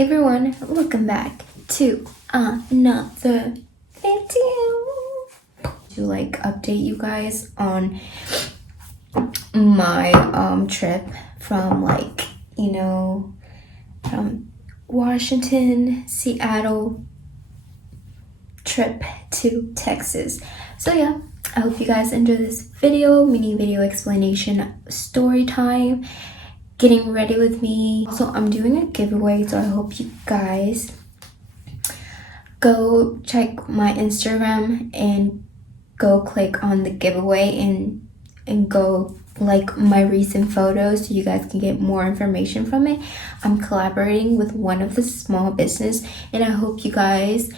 Hey everyone, welcome back to another video. To update you guys on my trip from from Washington, Seattle trip to Texas. So yeah, I hope you guys enjoy this mini video explanation story time. Getting ready with me. Also, I'm doing a giveaway, so I hope you guys go check my Instagram and go click on the giveaway and go like my recent photos so you guys can get more information from it. I'm collaborating with one of the small business, and I hope you guys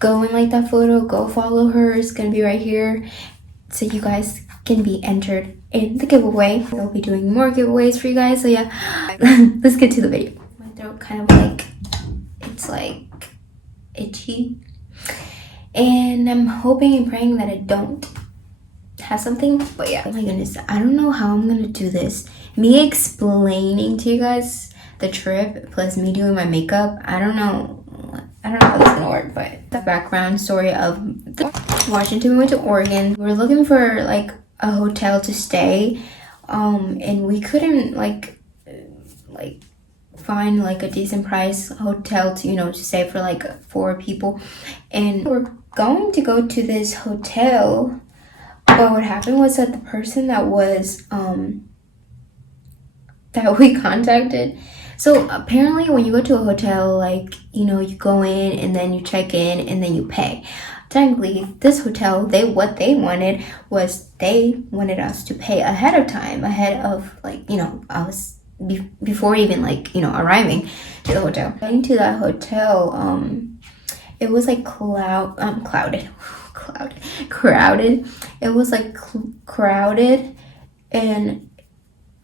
go and like that photo. Go follow her. It's gonna be right here, so you guys can be entered in the giveaway. I'll be doing more giveaways for you guys, so yeah. Let's get to the video. My throat kind of it's itchy, and I'm hoping and praying that I don't have something, but yeah. Oh my goodness, I don't know how I'm gonna do this. Me explaining to you guys the trip plus me doing my makeup, I don't know how this is gonna work. But the background story of Washington, we went to Oregon. We were looking for a hotel to stay, and we couldn't find a decent price hotel to stay for 4 people. And we're going to go to this hotel, but what happened was that the person that was that we contacted, so apparently when you go to a hotel, you go in and then you check in and then you pay. Technically, this hotel, what they wanted was they wanted us to pay ahead of time, ahead of us before even arriving to the hotel. Getting to that hotel, it was crowded. It was crowded, and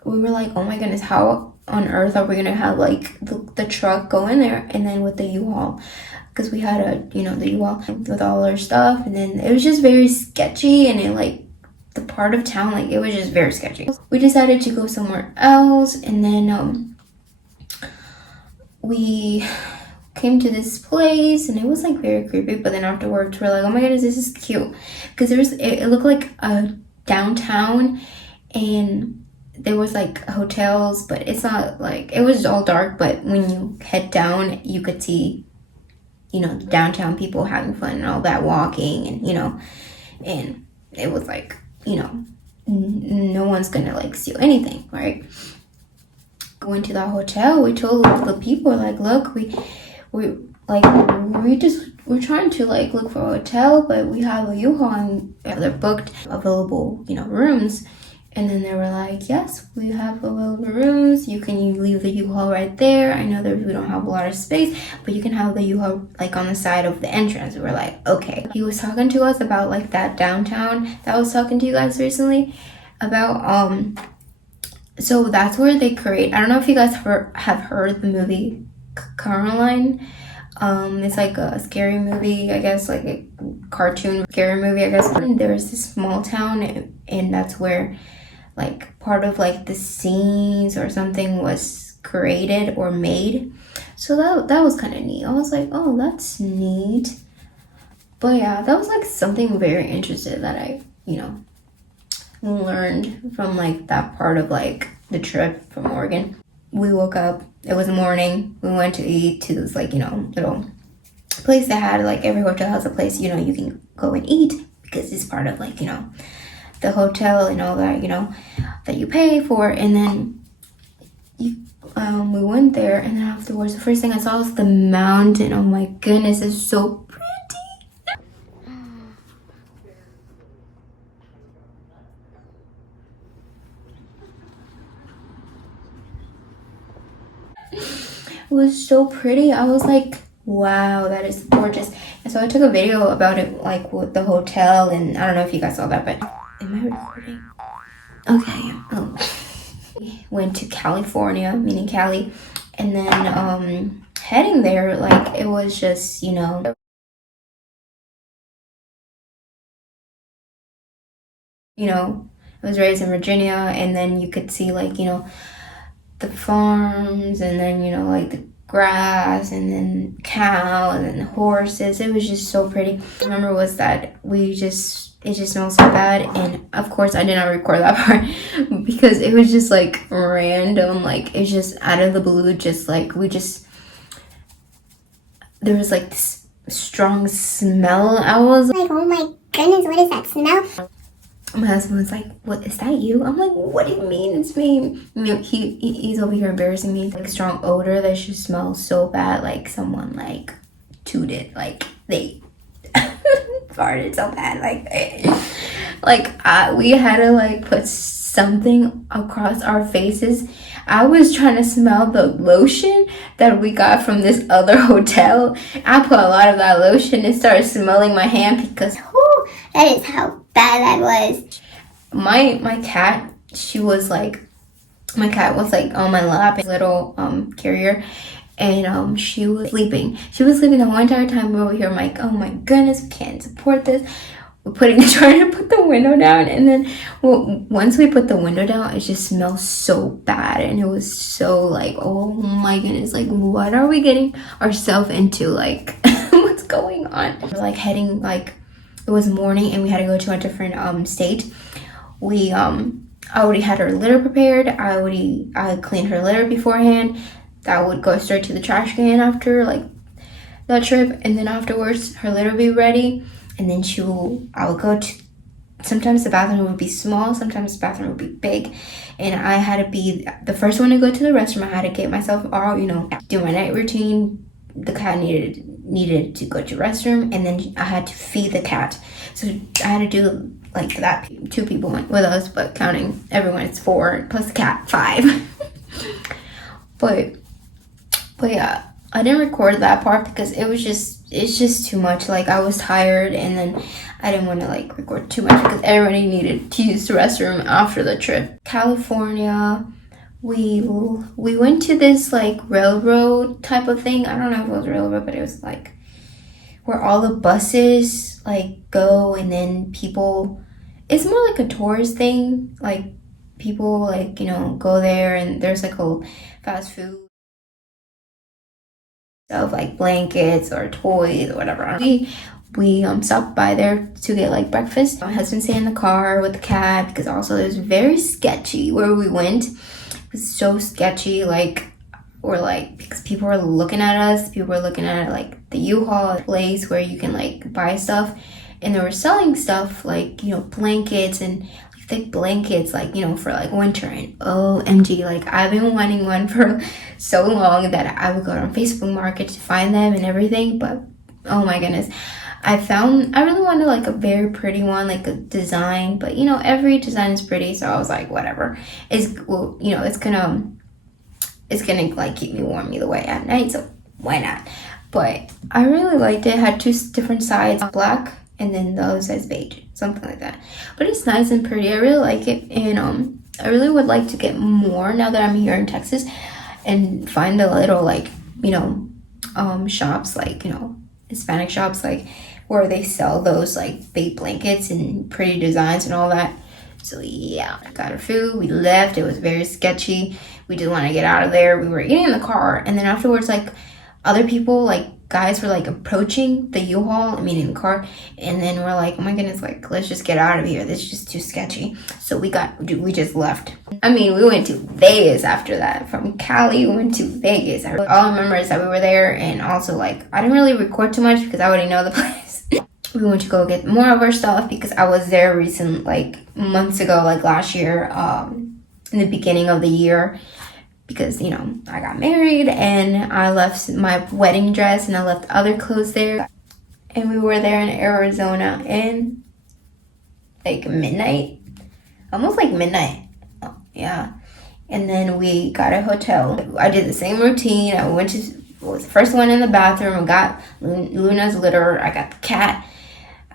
we were like, oh my goodness, how on earth are we gonna have the truck go in there, and then with the U-Haul, because we had the U-Haul with all our stuff, and then it was just very sketchy, and it the part of town, it was just very sketchy. We decided to go somewhere else, and then we came to this place, and it was very creepy, but then afterwards we're like, oh my goodness, this is cute, because it looked like a downtown, and there was hotels, but it's not it was all dark, but when you head down you could see the downtown people having fun and all that, walking, and and it was no one's gonna steal anything, right? Going to that hotel, we told the people look, we're trying to look for a hotel, but we have a U-Haul and they're booked available rooms. And then they were like, yes, we have available rooms. You can leave the U-Haul right there. I know that we don't have a lot of space, but you can have the U-Haul on the side of the entrance. We were like, okay. He was talking to us about that downtown that I was talking to you guys recently about. So that's where they create. I don't know if you guys have heard the movie Caroline. It's a scary movie, I guess, a cartoon scary movie, I guess. There's this small town, and that's where part of the scenes or something was created or made. So that was kind of neat. I was like, oh, that's neat. But yeah, that was something very interesting that I learned from that part of the trip from Oregon. We woke up, it was morning, we went to eat to this little place that had every hotel has a place you can go and eat, because it's part of the hotel and all that that you pay for. And then we went there, and then afterwards the first thing I saw was the mountain. Oh my goodness, it's so pretty. It was so pretty. I was like, wow, that is gorgeous. And so I took a video about it with the hotel, and I don't know if you guys saw that, but am I recording? Okay. We went to California, meaning Cali, and then heading there, it was just I was raised in Virginia, and then you could see the farms, and then grass and then cows and horses. It was just so pretty. I remember was that it just smells so bad, and of course I did not record that part because it was just like random, like it's just out of the blue, just like there was like this strong smell. I was like, oh my goodness, what is that smell? My husband was like, "What is that? You?" I'm like, "What do you mean it's me?" You know, he's over here embarrassing me. Like strong odor that just smells so bad, like someone like tooted, like they farted so bad, we had to like put something across our faces. I was trying to smell the lotion that we got from this other hotel. I put a lot of that lotion and started smelling my hand because that is how bad that was. My cat, my cat was like on my lap, little carrier, and she was sleeping. She was sleeping the whole entire time. We were over here. I'm like, oh my goodness, we can't support this. We're trying to put the window down, and then once we put the window down, it just smells so bad, and it was so like, oh my goodness, like what are we getting ourselves into? Like what's going on? We're like heading, like it was morning, and we had to go to a different state. We I already had her litter prepared. I cleaned her litter beforehand. That would go straight to the trash can after like that trip, and then afterwards her litter would be ready. And then I would go to, sometimes the bathroom would be small, sometimes the bathroom would be big. And I had to be the first one to go to the restroom. I had to get myself all, do my night routine. The cat needed to go to the restroom, and then I had to feed the cat. So I had to do like that. 2 people went with us, but counting everyone, it's 4, plus the cat, 5. but yeah, I didn't record that part because it's just too much. Like I was tired, and then I didn't want to like record too much because everybody needed to use the restroom after the trip. California, we went to this like railroad type of thing. I don't know if it was railroad, but it was like where all the buses like go, and then people, it's more like a tourist thing. Like people like, go there, and there's like a fast food of like blankets or toys or whatever. We stopped by there to get like breakfast. My husband stayed in the car with the cat because also it was very sketchy where we went. It was so sketchy, because people were looking at us. People were looking at like the U-Haul place where you can like buy stuff, and they were selling stuff like blankets and thick blankets, like for like winter. And OMG, like I've been wanting one for so long that I would go on Facebook Market to find them and everything. But oh my goodness, I really wanted like a very pretty one, like a design, but every design is pretty, so I was like, whatever. It's gonna like keep me warm either way at night, so why not? But I really liked it. It had 2 different sides, black, and then the other side's beige, something like that. But it's nice and pretty. I really like it, and I really would like to get more now that I'm here in Texas, and find a little like shops, like Hispanic shops, like where they sell those like fake blankets and pretty designs and all that. So yeah, I got our food, we left. It was very sketchy. We just want to get out of there. We were eating in the car, and then afterwards, like other people, like guys, were like approaching the U-Haul, in the car, and then we're like, oh my goodness, like let's just get out of here. This is just too sketchy. So we just left. We went to Vegas after that. From Cali, we went to Vegas. All I remember is that we were there, and also like I didn't really record too much because I already know the place. We went to go get more of our stuff because I was there recent, like months ago, like last year, in the beginning of the year, because I got married and I left my wedding dress and I left other clothes there, and we were there in Arizona in like midnight, almost like midnight. Oh, yeah. And then we got a hotel. I did the same routine. I was the first one in the bathroom. I got Luna's litter. I got the cat.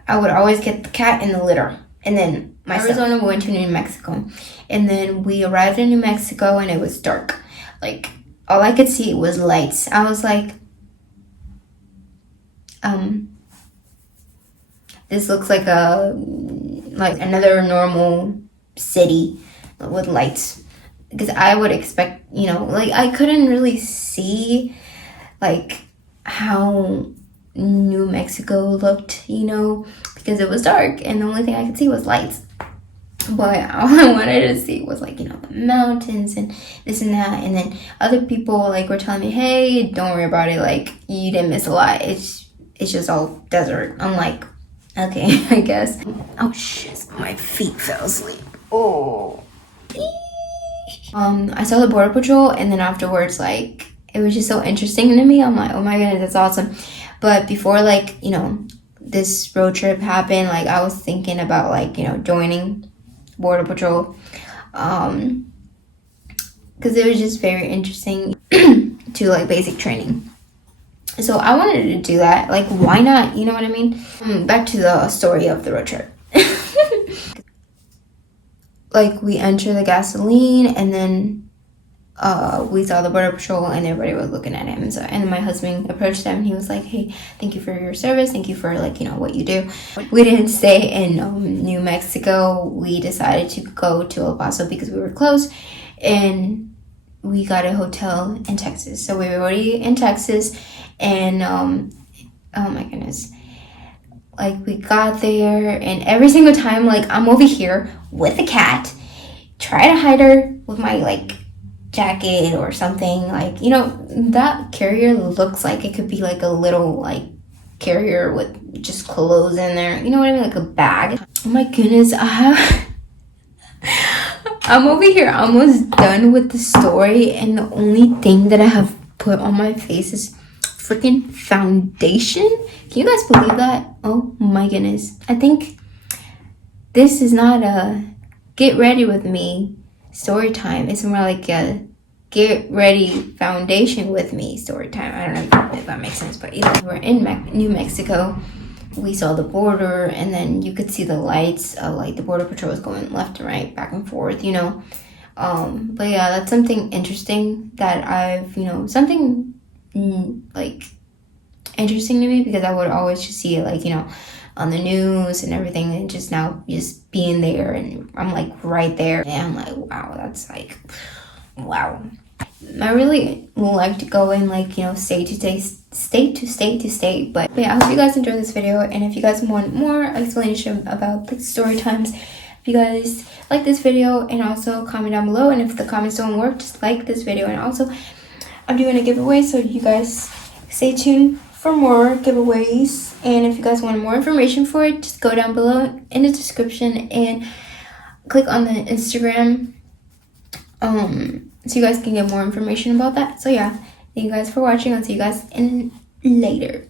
I would always get the cat in the litter. And then Arizona, we went to New Mexico. And then we arrived in New Mexico, and it was dark. Like, all I could see was lights. I was like, this looks like another normal city with lights. Because I would expect, I couldn't really see like how New Mexico looked, you know, because it was dark and the only thing I could see was lights. But all I wanted to see was like, you know, the mountains and this and that. And then other people like were telling me, hey, don't worry about it, like you didn't miss a lot, it's just all desert. I'm like, okay, I guess. Oh shit, my feet fell asleep. Oh. I saw the Border Patrol, and then afterwards, like, it was just so interesting to me. I'm like, oh my goodness, that's awesome. But before, like, you know, this road trip happened, like, I was thinking about, like, you know, joining Border Patrol, because it was just very interesting to, like, basic training. So I wanted to do that. Like, why not? You know what I mean? Back to the story of the road trip. Like, we enter the gasoline, and then we saw the Border Patrol, and everybody was looking at him. So, and my husband approached them, and he was like, hey, thank you for your service. Thank you for, like, you know, what you do. We didn't stay in New Mexico. We decided to go to El Paso because we were close, and we got a hotel in Texas. So we were already in Texas, and oh my goodness. Like, we got there, and every single time, like, I'm over here with a cat, try to hide her with my, like, jacket or something. Like, you know, that carrier looks like it could be, like, a little, like, carrier with just clothes in there. You know what I mean? Like a bag. Oh my goodness, I'm over here almost done with the story, and the only thing that I have put on my face is freaking foundation. Can you guys believe that? Oh my goodness. I think this is not a get ready with me story time. It's more like a get ready foundation with me story time. I don't know if that makes sense, but either we're in New Mexico. We saw the border, and then you could see the lights, like the Border Patrol was going left and right, back and forth, you know. But yeah, that's something interesting that I've, you know, something like interesting to me, because I would always just see it, like, you know, on the news and everything, and just now just being there, and I'm like right there, and I'm like, wow, that's like, wow. I really like to go in, like, you know, state to state. But yeah, I hope you guys enjoyed this video, and if you guys want more explanation about the story times, if you guys like this video, and also comment down below, and if the comments don't work, just like this video. And also, I'm doing a giveaway, so you guys stay tuned for more giveaways. And if you guys want more information for it, just go down below in the description and click on the Instagram, so you guys can get more information about that. So yeah, thank you guys for watching. I'll see you guys in later.